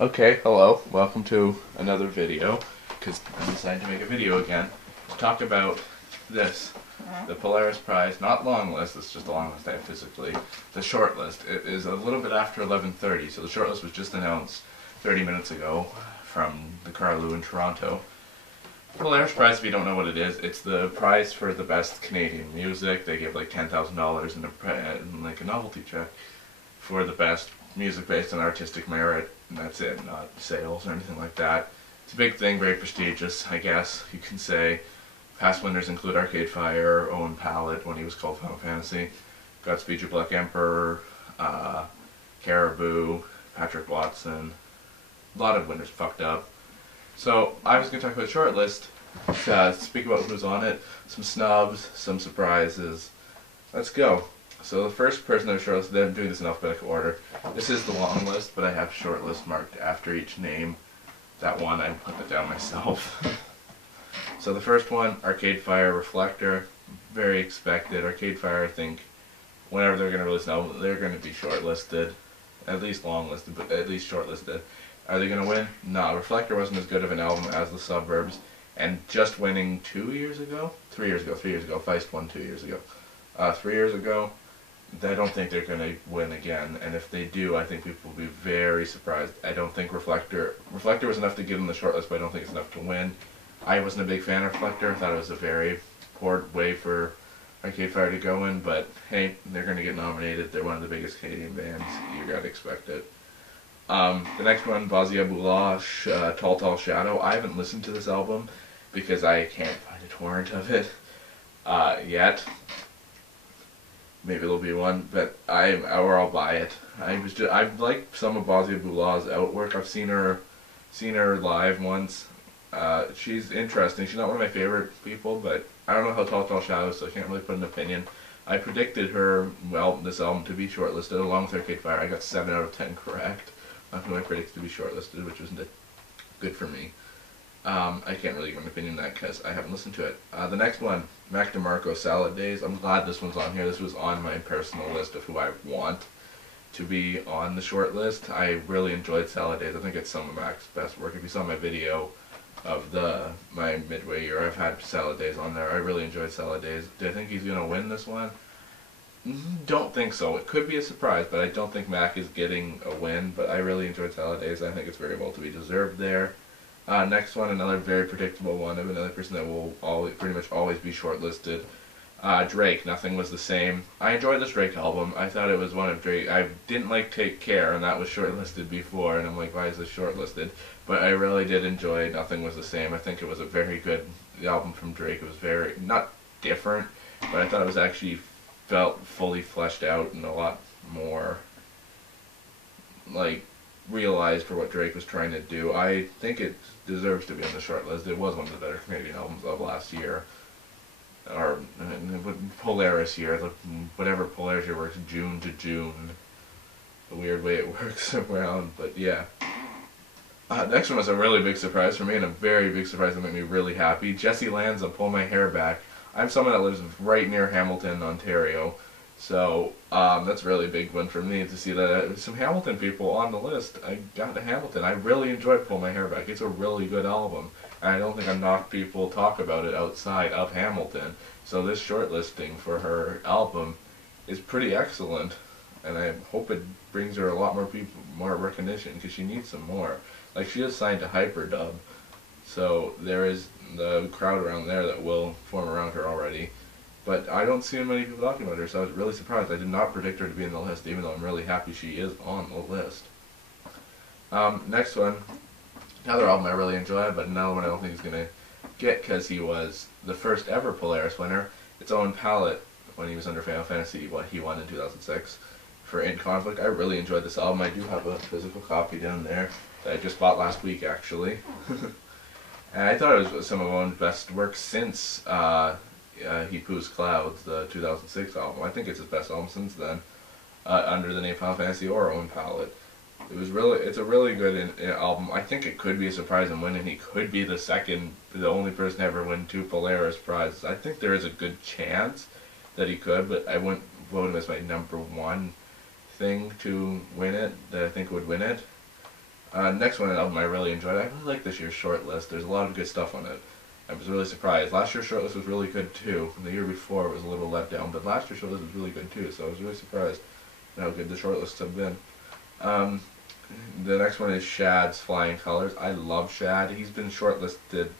Okay, hello. Welcome to another video, because I decided to make a video again to talk about this. The Polaris Prize, not long list, it's just a long list I have physically. The short list. It is a little bit after 11:30, so the short list was just announced 30 minutes ago from the Carlu in Toronto. Polaris Prize, if you don't know what it is, it's the prize for the best Canadian music. They give like $10,000 in like a novelty check for the best music based on artistic merit, and that's it, not sales or anything like that. It's a big thing, very prestigious, I guess you can say. Past winners include Arcade Fire, Owen Pallett when he was called Final Fantasy, Godspeed You Black Emperor, Caribou, Patrick Watson. A lot of winners fucked up. So I was going to talk about a short list, speak about who's on it, some snubs, some surprises. Let's go. So the first person on the short list, I'm doing this in alphabetical order. This is the long list, but I have short list marked after each name. That one, I put it down myself. So the first one, Arcade Fire, Reflector. Very expected. Arcade Fire, I think, whenever they're going to release an album, they're going to be shortlisted. At least long-listed, but at least shortlisted. Are they going to win? No, Reflector wasn't as good of an album as The Suburbs. And just winning 2 years ago? 3 years ago, 3 years ago. Feist won 2 years ago. 3 years ago, I don't think they're going to win again. And if they do, I think people will be very surprised. I don't think Reflector was enough to get in the shortlist, but I don't think it's enough to win. I wasn't a big fan of Reflector. I thought it was a very poor way for Arcade Fire to go in, but hey, they're going to get nominated. They're one of the biggest Canadian bands. You got to expect it. The next one, Bazia Boulash, Tall Tall Shadow. I haven't listened to this album because I can't find a torrent of it yet. Maybe there'll be one, but I'll buy it. I like some of Bazia Boulash's outwork. I've seen her live once. She's interesting. She's not one of my favorite people, but I don't know how Tall Tall Shadow is, so I can't really put an opinion. I predicted this album to be shortlisted along with Arcade Fire. I got 7 out of 10 correct on who I predicted to be shortlisted, which wasn't good for me. I can't really give an opinion on that because I haven't listened to it. The next one, Mac DeMarco, Salad Days. I'm glad this one's on here. This was on my personal list of who I want to be on the short list. I really enjoyed Salad Days. I think it's some of Mac's best work. If you saw my video of my midway year, I've had Salad Days on there. I really enjoyed Salad Days. Do I think he's going to win this one? Don't think so. It could be a surprise, but I don't think Mac is getting a win. But I really enjoyed Salad Days. I think it's very well to be deserved there. Next one, another very predictable one of another person that will pretty much always be shortlisted. Drake, Nothing Was the Same. I enjoyed this Drake album. I thought it was one of Drake. I didn't like Take Care, and that was shortlisted before, and I'm like, why is this shortlisted? But I really did enjoy Nothing Was the Same. I think it was a very good album from Drake. It was very, not different, but I thought it was actually felt fully fleshed out and a lot more, like, realized for what Drake was trying to do. I think it deserves to be on the short list. It was one of the better Canadian albums of last year. Or Polaris year, whatever Polaris year works, June to June. The weird way it works around, but yeah. Next one was a really big surprise for me, and a very big surprise that made me really happy. Jesse Lanza, Pull My Hair Back. I'm someone that lives right near Hamilton, Ontario, so that's a really big one for me to see that some Hamilton people on the list. I got to Hamilton. I really enjoyed Pull My Hair Back. It's a really good album. And I don't think enough people talk about it outside of Hamilton. So this shortlisting for her album is pretty excellent, and I hope it brings her a lot more people, more recognition, because she needs some more. Like, she is signed to Hyperdub, so there is the crowd around there that will form around her already. But I don't see many people talking about her, so I was really surprised. I did not predict her to be in the list, even though I'm really happy she is on the list. Next one, another album I really enjoyed, but another one I don't think he's going to get because he was the first ever Polaris winner. It's Owen Pallett when he was under Final Fantasy, what he won in 2006 for In Conflict. I really enjoyed this album. I do have a physical copy down there that I just bought last week, actually. And I thought it was some of Owen's best work since He Poos Clouds, the 2006 album. I think it's his best album since then, under the name Final Fantasy or Owen Pallett. It's a really good album. I think it could be a surprise and win, and he could be the only person to ever win 2 Polaris prizes. I think there is a good chance that he could, but I wouldn't vote him as my #1 thing to win it, that I think would win it. Next one, an album I really enjoyed. I really like this year's Shortlist. There's a lot of good stuff on it. I was really surprised. Last year's Shortlist was really good too. The year before it was a little let down, but last year's Shortlist was really good too, so I was really surprised at how good the Shortlists have been. The next one is Shad's Flying Colors. I love Shad. He's been shortlisted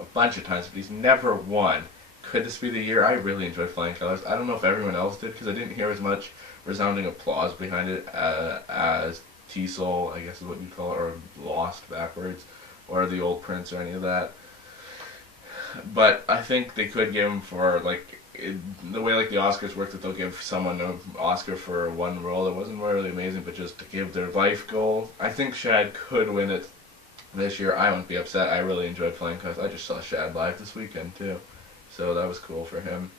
a bunch of times, but he's never won. Could this be the year? I really enjoyed Flying Colors. I don't know if everyone else did, because I didn't hear as much resounding applause behind it as T-Soul, I guess is what you call it, or Lost backwards, or The Old Prince, or any of that. But I think they could give him for, like, the way like the Oscars work, that they'll give someone an Oscar for one role. It wasn't really amazing, but just to give their life goal. I think Shad could win it this year. I wouldn't be upset. I really enjoyed Flying Colors. I just saw Shad live this weekend too, so that was cool for him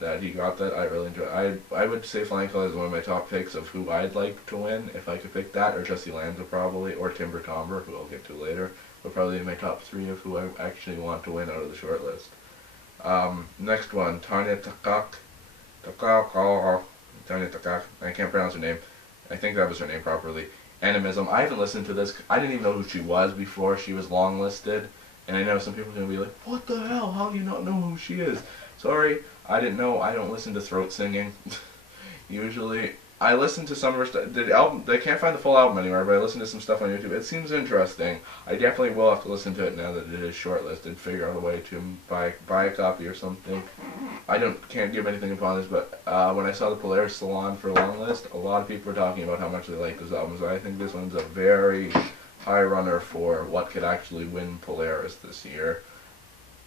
that he got that. I really enjoyed. I would say Flying Colors is one of my top picks of who I'd like to win if I could pick that, or Jesse Lanza probably, or Timber Tomber, who I'll get to later. Would probably be my top 3 of who I actually want to win out of the shortlist. Next one, Tanya Takak. Tanya Takak. I can't pronounce her name. I think that was her name properly. Animism. I haven't listened to this. I didn't even know who she was before she was longlisted. And I know some people are going to be like, what the hell? How do you not know who she is? Sorry, I didn't know. I don't listen to throat singing. Usually. I listened to some of her stuff. The album, I can't find the full album anywhere, but I listened to some stuff on YouTube. It seems interesting. I definitely will have to listen to it now that it is shortlisted. Figure out a way to buy a copy or something. I can't give anything upon this, but when I saw the Polaris Salon for a long list, a lot of people were talking about how much they like this album. So I think this one's a very high runner for what could actually win Polaris this year.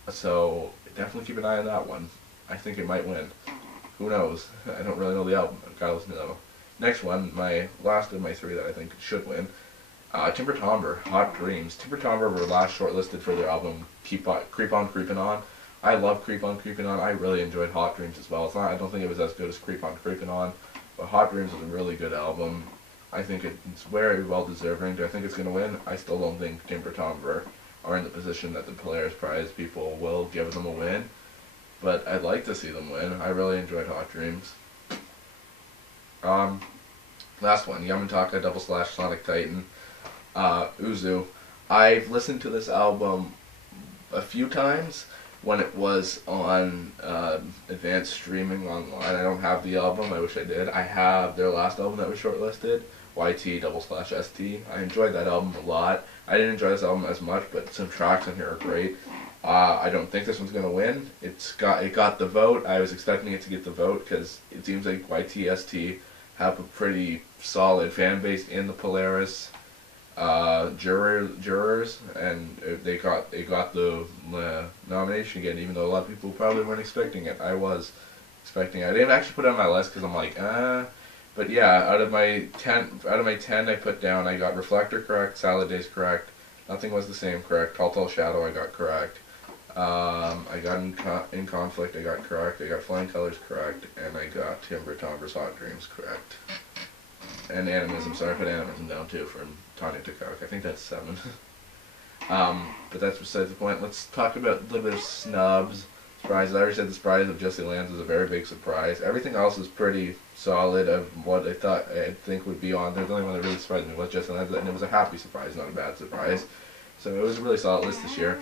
So definitely keep an eye on that one. I think it might win. Who knows? I don't really know the album. I've got to listen to them. Next one, my last of my 3 that I think should win. Timber Tomber, Hot Dreams. Timber Tomber were last shortlisted for their album Creep On Creepin' On. I love Creep On Creepin' On. I really enjoyed Hot Dreams as well. I don't think it was as good as Creep On Creepin' On, but Hot Dreams is a really good album. I think it's very well deserving. Do I think it's going to win? I still don't think Timber Tomber are in the position that the Polaris Prize people will give them a win, but I'd like to see them win. I really enjoyed Hot Dreams. Last one, Yamataka / Sonic Titan, Uzu. I've listened to this album a few times when it was on advanced streaming online. I don't have the album. I wish I did. I have their last album that was shortlisted, YT / ST. I enjoyed that album a lot. I didn't enjoy this album as much, but some tracks on here are great. I don't think this one's gonna win. It got the vote. I was expecting it to get the vote because it seems like YTST have a pretty solid fan base in the Polaris jurors, and they got the nomination again. Even though a lot of people probably weren't expecting it, I was expecting it. I didn't actually put it on my list because I'm like, But yeah, out of my 10, I put down. I got Reflector correct, Salad Days correct. Nothing Was the Same correct. Tall Shadow I got correct. I got in Conflict I got correct. I got Flying Colors correct, and I got Timber Tomber's Hot Dreams correct. And Animism. Sorry, I put Animism down too for Tanya Takak. I think that's 7. But that's besides the point. Let's talk about a little bit of snubs. Surprises. I already said the surprise of Jesse Lanza is a very big surprise. Everything else is pretty solid of what I think would be on there. The only one that really surprised me was Jesse Lanza, and it was a happy surprise, not a bad surprise. So it was a really solid list this year.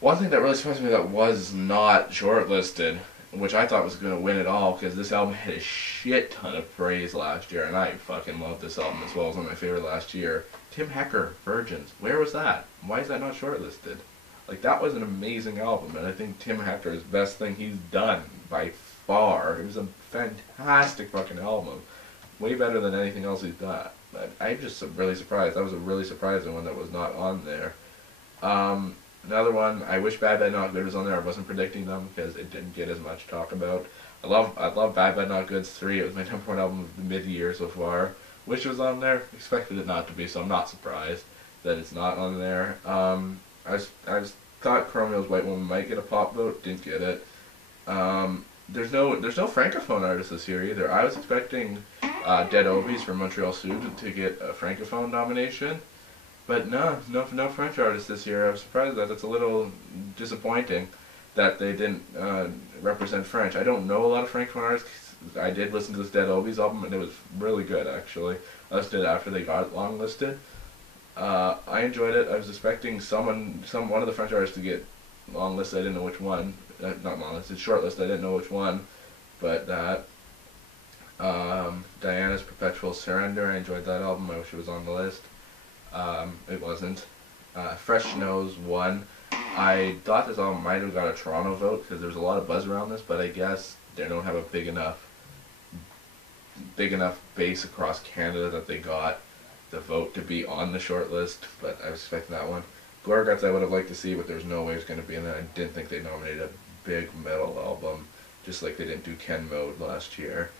One thing that really surprised me that was not shortlisted, which I thought was going to win it all, because this album had a shit ton of praise last year, and I fucking loved this album as well. It was one of my favorite last year. Tim Hecker, Virgins. Where was that? Why is that not shortlisted? Like, that was an amazing album, and I think Tim Hector's best thing he's done by far. It was a fantastic fucking album. Way better than anything else he's done. But I'm just really surprised. That was a really surprising one that was not on there. Another one, I wish Bad Bad Not Good was on there. I wasn't predicting them because it didn't get as much talk about. I love Bad Bad Not Good's 3. It was my #1 album of the mid-year so far. Wish it was on there. Expected it not to be, so I'm not surprised that it's not on there. I thought Chromeo's White Woman might get a pop vote. Didn't get it. There's no Francophone artist this year either. I was expecting Dead Obies from Montreal Sud to get a Francophone nomination. But no French artists this year. I was surprised that. That's a little disappointing that they didn't represent French. I don't know a lot of Francophone artists. I did listen to this Dead Obies album, and it was really good, actually. I listened to it after they got longlisted. I enjoyed it. I was expecting one of the French artists to get long list. I didn't know which one. Not long list. It's short list. I didn't know which one. But that. Diana's Perpetual Surrender. I enjoyed that album. I wish it was on the list. It wasn't. Fresh Snows won. I thought this album might have got a Toronto vote because there was a lot of buzz around this, but I guess they don't have a big enough base across Canada that they got the vote to be on the short list. But I was expecting that one. Gorguts I would have liked to see, but there's no way it was going to be in there. I didn't think they nominated a big metal album, just like they didn't do Ken Mode last year.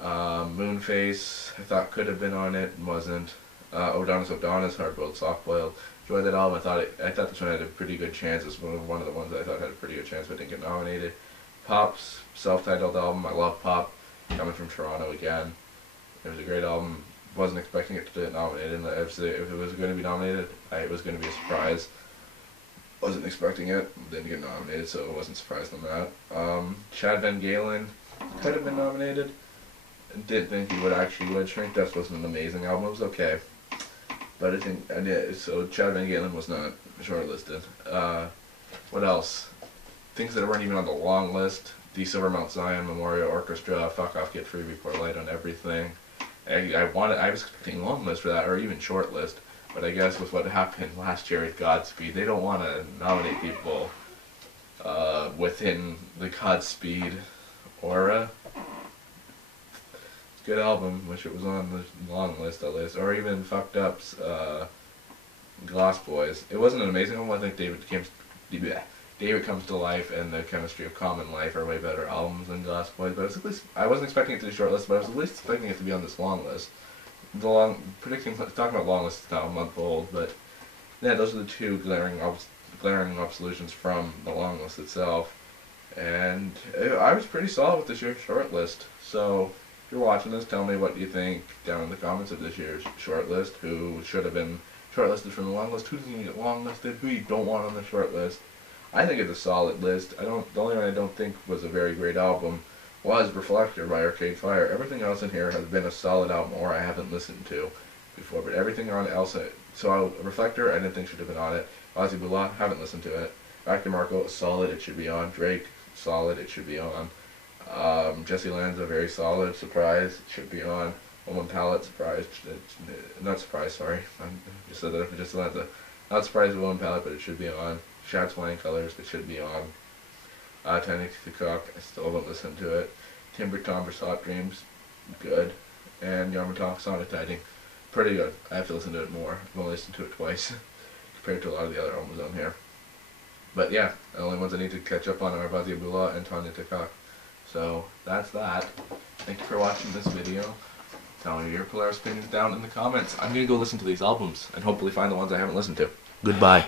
Moonface, I thought could have been on it, and wasn't. O'Donna's Hard-Boiled Soft-Boiled. Enjoyed that album. I thought this one had a pretty good chance. It's one of the ones that I thought had a pretty good chance, but didn't get nominated. Pop's self-titled album. I love Pop. Coming from Toronto again. It was a great album. Wasn't expecting it to get nominated. And if it was going to be nominated, it was going to be a surprise. Wasn't expecting it. Didn't get nominated, so I wasn't surprised on that. Chad Van Galen could have been nominated. Didn't think he would. Shrink Dust wasn't an amazing album. It was okay, but so Chad Van Galen was not shortlisted. What else? Things that weren't even on the long list: the Silver Mount Zion Memorial Orchestra, Fuck Off, Get Free Before Light on Everything. I was expecting long list for that, or even short list, but I guess with what happened last year with Godspeed, they don't want to nominate people within the Godspeed aura. Good album. Wish it was on the long list at least, or even Fucked Up's Gloss Boys. It wasn't an amazing album. I think David Comes to Life and The Chemistry of Common Life are way better albums than Gloss Boys. But I wasn't expecting it to be short list, but I was at least expecting it to be on this long list. Talking about long lists is now a month old, but yeah, those are the two glaring absolutions from the long list itself. And I was pretty solid with this year's short list. So if you're watching this, tell me what you think down in the comments of this year's short list. Who should have been shortlisted from the long list? Who didn't get long listed? Who you don't want on the short list? I think it's a solid list. The only one I don't think was a very great album was Reflector by Arcade Fire. Everything else in here has been a solid album, or I haven't listened to before. But everything on else, Reflector, I didn't think should have been on it. Ozzy Bula, haven't listened to it. Back to Marco, solid, it should be on. Drake, solid, it should be on. Jesse Lanza, very solid. Surprise, it should be on. Woman Palette, surprised. Not surprised, sorry. I just said that for Jesse Lanza. Not surprised with Woman Palette, but it should be on. Shad's Flying Colors, it should be on. Tiny to the Cock, I still haven't listened to it. Timber Tombers, Hot Dreams, good. And Yamatok, Sonic Tiding, pretty good. I have to listen to it more. I've only listened to it twice compared to a lot of the other albums on here. But yeah, the only ones I need to catch up on are Ozzy Bula and Tanya Takak. So that's that. Thank you for watching this video. Tell me your Polaris opinions down in the comments. I'm going to go listen to these albums and hopefully find the ones I haven't listened to. Goodbye.